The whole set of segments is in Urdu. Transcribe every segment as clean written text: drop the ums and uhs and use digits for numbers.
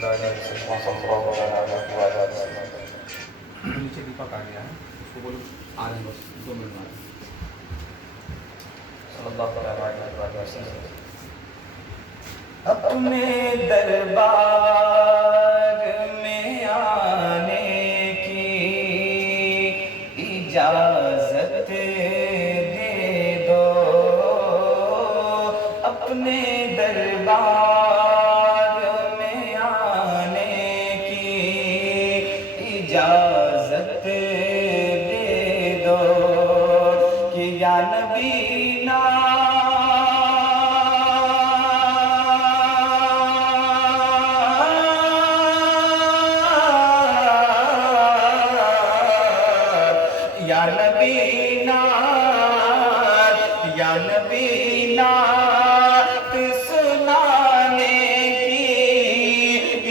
نیچے دیپک آ گیا ہے، اس کو بولو آ رہے ہیں، بس 2 منٹ میں اپنے دربار میں آنے کی اجازت دے دو، اپنے دربار میں آنے کی اجازت دے دو کہ یا نبی نا یا نبی نعت سنانے کی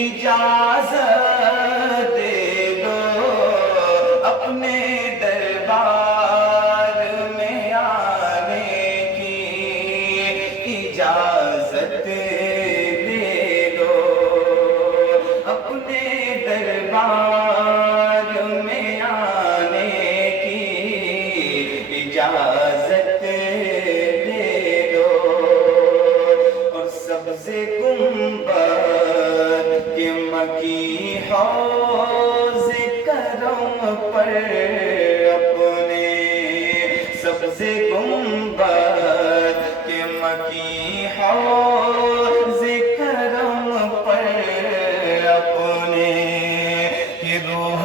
اجازت دے دو، اپنے دربار میں آنے کی اجازت دے دو، اپنے دربار میں آنے کی اجازت دے دو، اور سبز گنبد کے مکی حوض کرم پر اپنے، سبز گنبد کے مکی حوض کرم پر اپنے روح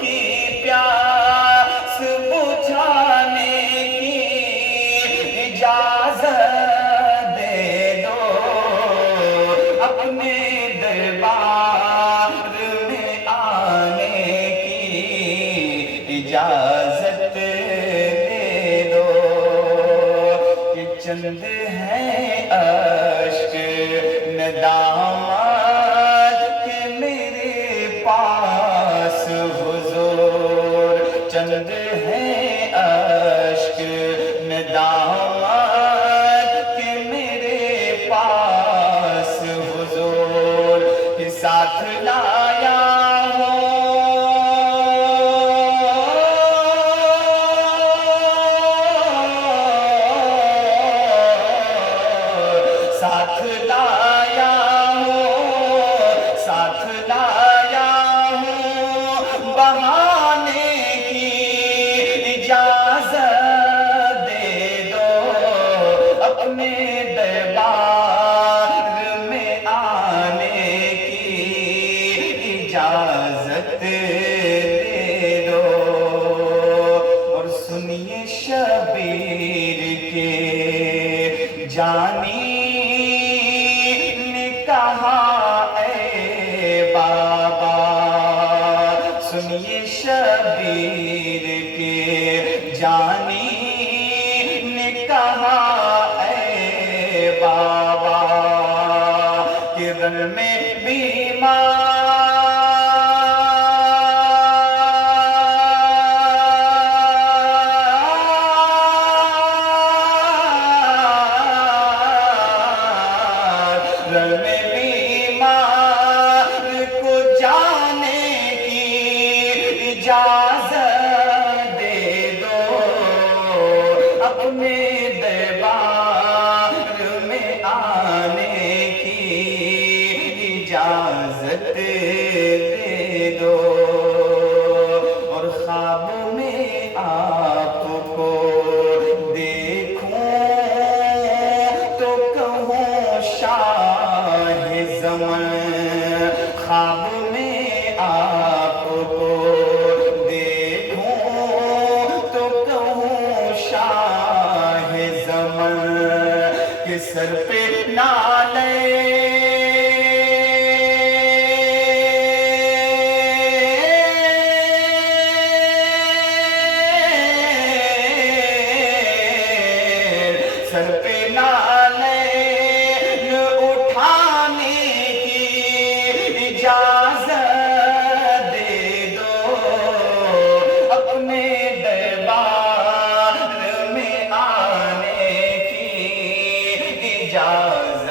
کی پیاس بجھانے کی اجازت دے دو، اپنے دربار میں آنے کی اجازت دے دو کہ چند ہیں اشک ندامت کہ میرے پاس حضور، چند ہیں اشک ندامت کہ میرے پاس حضور، کہ ساتھ لایا ساتھ لایا ہوں بہانے کی اجازت دے دو، اپنے دربار میں آنے کی اجازت دے دو، اور سنیے شبیر کے جانی نے کہا اے بابا، سنیے شبیر کے جانی نے کہا اے بابا کہ رن میں بیمار میں بیمار کو جانے کی اجازت دے دو، اپنے دربار میں آنے کی اجازت دے دو، اور خواب میں آپ کو دیکھوں تو کہوں شاہ زمن، خواب میں آپ کو دیکھوں تو کہوں شاہ زمن، کہ سر پہ نالے سر پہ نالین اٹھانے کی اجازت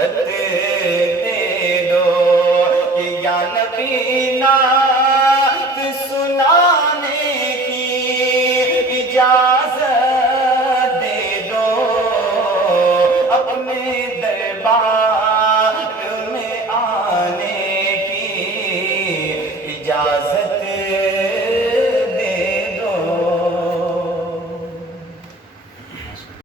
دے دو کہ یا نبی نعت سنانے کی اجازت دے دو، اپنے دربار